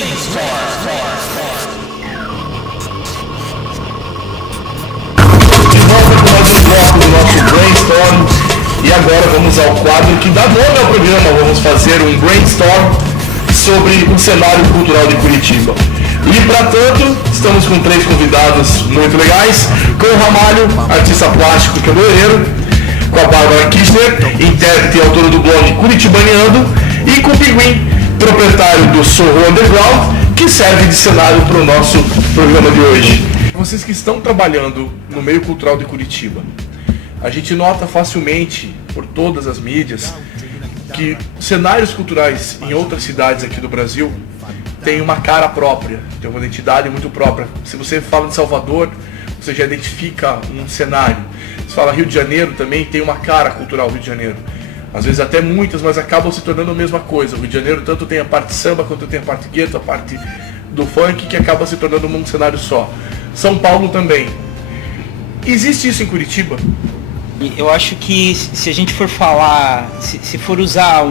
Bloco do nosso Brainstorm, e agora vamos ao quadro que dá nome ao programa. Vamos fazer um brainstorm sobre o cenário cultural de Curitiba. E para tanto, estamos com 3 convidados muito legais, com o Ramalho, artista plástico e cabeleireiro, com a Bárbara Kirchner, intérprete e autora do blog Curitibaneando, e com o Pinguim, proprietário do Sorro Underground, que serve de cenário para o nosso programa de hoje. Vocês que estão trabalhando no meio cultural de Curitiba, a gente nota facilmente, por todas as mídias, que cenários culturais em outras cidades aqui do Brasil têm uma cara própria, têm uma identidade muito própria. Se você fala de Salvador, você já identifica um cenário. Se fala Rio de Janeiro, também tem uma cara cultural Rio de Janeiro. Às vezes até muitas, mas acabam se tornando a mesma coisa. O Rio de Janeiro tanto tem a parte samba, quanto tem a parte gueto, a parte do funk, que acaba se tornando um cenário só. São Paulo também. Existe isso em Curitiba? Eu acho que se a gente for falar, se for usar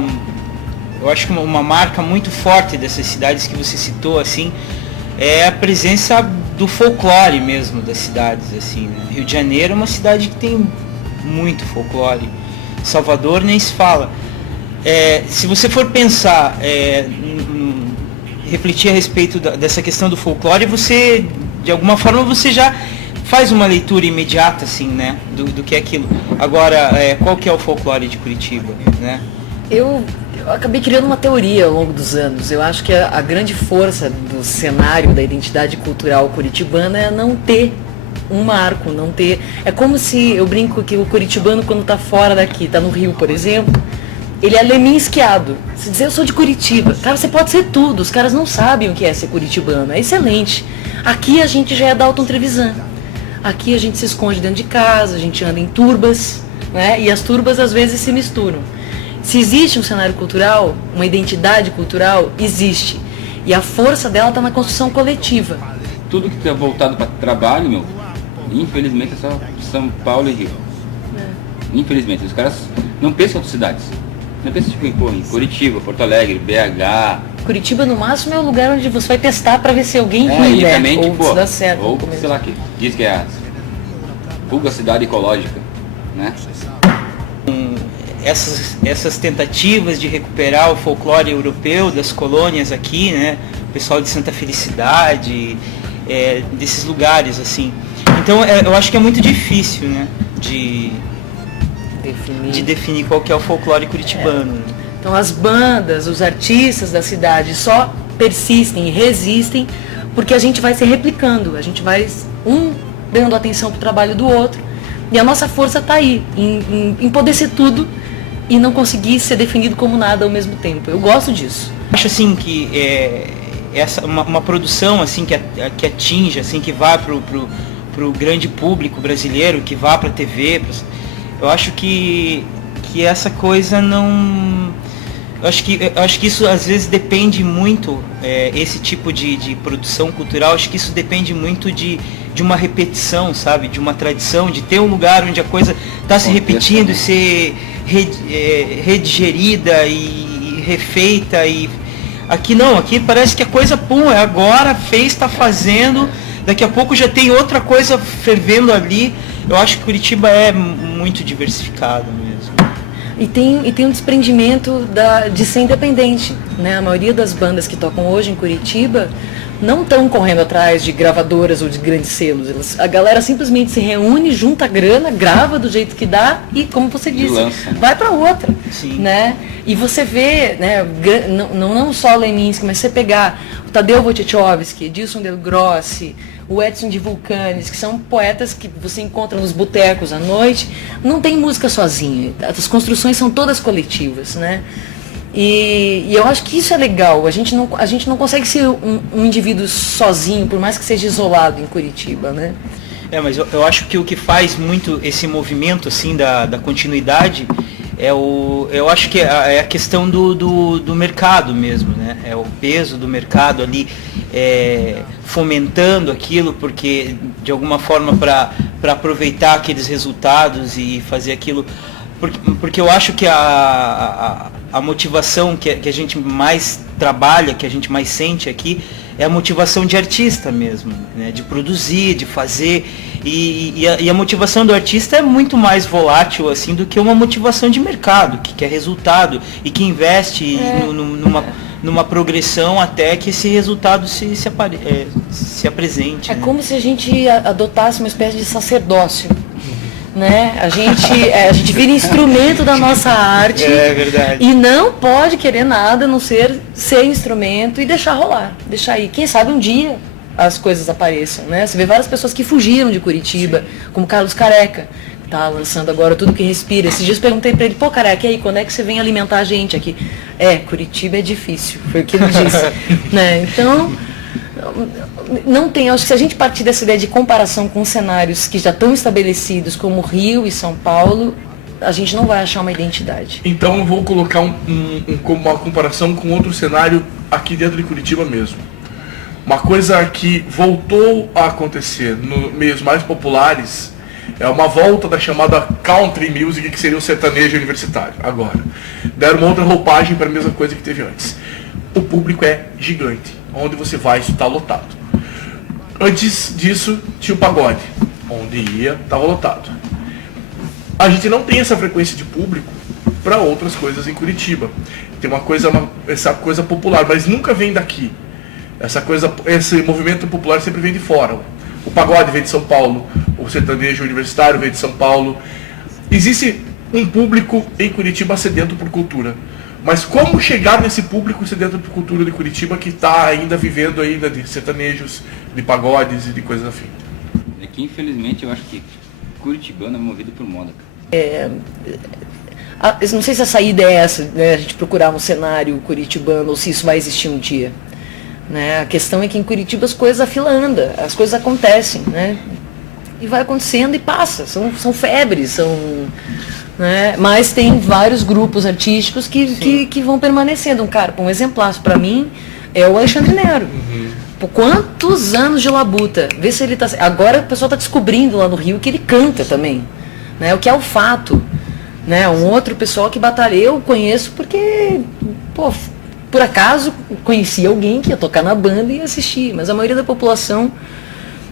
eu acho que uma marca muito forte dessas cidades que você citou, assim, é a presença do folclore mesmo das cidades, assim, né? Rio de Janeiro é uma cidade que tem muito folclore. Salvador nem se fala. Se você for pensar, refletir a respeito dessa questão do folclore, você, de alguma forma, você já faz uma leitura imediata, assim, né, do que é aquilo. Agora, qual que é o folclore de Curitiba, né? Eu acabei criando uma teoria ao longo dos anos. Eu acho que a grande força do cenário da identidade cultural curitibana é não ter um marco, não ter... É como se, eu brinco que o curitibano, quando está fora daqui, está no Rio, por exemplo, ele é leminskiado. Se dizer, eu sou de Curitiba. Cara, você pode ser tudo. Os caras não sabem o que é ser curitibano. É excelente. Aqui a gente já é Dalton Trevisan. Aqui a gente se esconde dentro de casa, a gente anda em turbas, né? E as turbas às vezes se misturam. Se existe um cenário cultural, uma identidade cultural, existe. E a força dela está na construção coletiva. Tudo que é voltado para trabalho, meu, infelizmente é só São Paulo e Rio. Infelizmente, os caras não pensam em outras cidades. Não pensam tipo, em Curitiba, Porto Alegre, BH. Curitiba, no máximo, é o lugar onde você vai testar para ver se alguém ri, né? Também, ou tipo, se dá certo. Ou, sei lá, que diz que é a Fuga Cidade Ecológica, né? Essas tentativas de recuperar o folclore europeu das colônias aqui, né? O pessoal de Santa Felicidade, desses lugares, assim. Então, eu acho que é muito difícil, né? De definir qual que é o folclore curitibano. Então as bandas, os artistas da cidade só persistem e resistem porque a gente vai se replicando, a gente vai dando atenção para o trabalho do outro, e a nossa força está aí, em poder ser tudo e não conseguir ser definido como nada ao mesmo tempo. Eu gosto disso. Acho assim que uma produção assim que atinja, assim, que vá pro grande público brasileiro, que vá para a TV, eu acho que essa coisa não... Eu acho que isso às vezes depende muito, esse tipo de produção cultural, acho que isso depende muito de uma repetição, sabe? De uma tradição, de ter um lugar onde a coisa está se repetindo e ser redigerida e refeita. E aqui não, aqui parece que a coisa, é agora, está fazendo, daqui a pouco já tem outra coisa fervendo ali. Eu acho que Curitiba é muito diversificado mesmo. E tem um desprendimento de ser independente, né? A maioria das bandas que tocam hoje em Curitiba não estão correndo atrás de gravadoras ou de grandes selos. A galera simplesmente se reúne, junta grana, grava do jeito que dá e, como você disse, vai para outra. Sim. Né? E você vê, né, não só o Leminski, mas você pegar o Tadeu Wojciechowski, Edilson Del Grossi, o Edson de Vulcanes, que são poetas que você encontra nos botecos à noite, não tem música sozinha. As construções são todas coletivas, né? E eu acho que isso é legal. A gente não consegue ser um indivíduo sozinho, por mais que seja isolado em Curitiba, né? Mas eu acho que o que faz muito esse movimento assim da continuidade eu acho que é a questão do mercado mesmo, né? É o peso do mercado ali fomentando aquilo, porque de alguma forma para aproveitar aqueles resultados e fazer aquilo, porque eu acho que a motivação que a gente mais trabalha, que a gente mais sente aqui, é a motivação de artista mesmo, né? De produzir, de fazer. E a motivação do artista é muito mais volátil assim do que uma motivação de mercado, que quer resultado e que investe numa progressão até que esse resultado se apresente. É, né? Como se a gente adotasse uma espécie de sacerdócio. Né? A gente vira instrumento da nossa arte. É verdade. E não pode querer nada a não ser instrumento e deixar rolar, deixar ir. Quem sabe um dia as coisas apareçam, né? Você vê várias pessoas que fugiram de Curitiba, como Carlos Careca, que tá lançando agora Tudo Que Respira. Esses dias perguntei para ele, pô, Careca, e aí, quando é que você vem alimentar a gente aqui? Curitiba é difícil, foi o que ele disse. Né? Então, não tem, acho que se a gente partir dessa ideia de comparação com cenários que já estão estabelecidos, como Rio e São Paulo, a gente não vai achar uma identidade. Então eu vou colocar uma comparação com outro cenário aqui dentro de Curitiba mesmo. Uma coisa que voltou a acontecer nos meios mais populares é uma volta da chamada country music, que seria o sertanejo universitário. Agora, deram uma outra roupagem para a mesma coisa que teve antes. O público é gigante. Onde você vai, isso está lotado. Antes disso, tinha o pagode. Onde ia, estava lotado. A gente não tem essa frequência de público para outras coisas em Curitiba. Tem essa coisa popular, mas nunca vem daqui. Esse movimento popular sempre vem de fora. O pagode vem de São Paulo, o sertanejo universitário vem de São Paulo. Existe um público em Curitiba sedento por cultura. Mas como chegar nesse público sedento por cultura de Curitiba que está ainda vivendo ainda de sertanejos, de pagodes e de coisas afim? É que infelizmente eu acho que Curitibano é movido por moda. Não sei se a saída é essa, né? A gente procurar um cenário curitibano ou se isso vai existir um dia. Né? A questão é que em Curitiba as coisas, a fila anda, as coisas acontecem, né? E vai acontecendo e passa, são febres, né? Mas tem vários grupos artísticos que vão permanecendo. Um exemplar para mim é o Alexandre Nero. Por quantos anos de labuta? Vê se ele tá. Agora o pessoal está descobrindo lá no Rio que ele canta também, né? O que é o fato, né? Um outro pessoal que batalha, eu conheço porque, por acaso conheci alguém que ia tocar na banda e assistir, mas a maioria da população.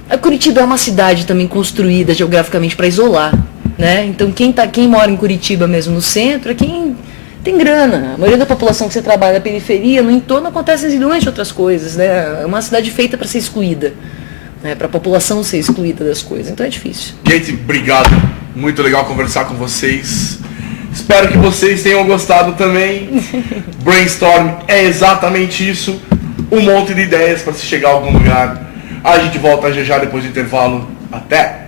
A Curitiba é uma cidade também construída geograficamente para isolar, né? Então quem mora em Curitiba mesmo no centro é quem tem grana. A maioria da população que você trabalha na periferia, no entorno, acontecem zilhões de outras coisas, né? É uma cidade feita para ser excluída, né? Para a população ser excluída das coisas. Então é difícil. Gente, obrigado. Muito legal conversar com vocês. Espero que vocês tenham gostado também. Brainstorm é exatamente isso. Um monte de ideias para se chegar a algum lugar. A gente volta já depois do intervalo. Até!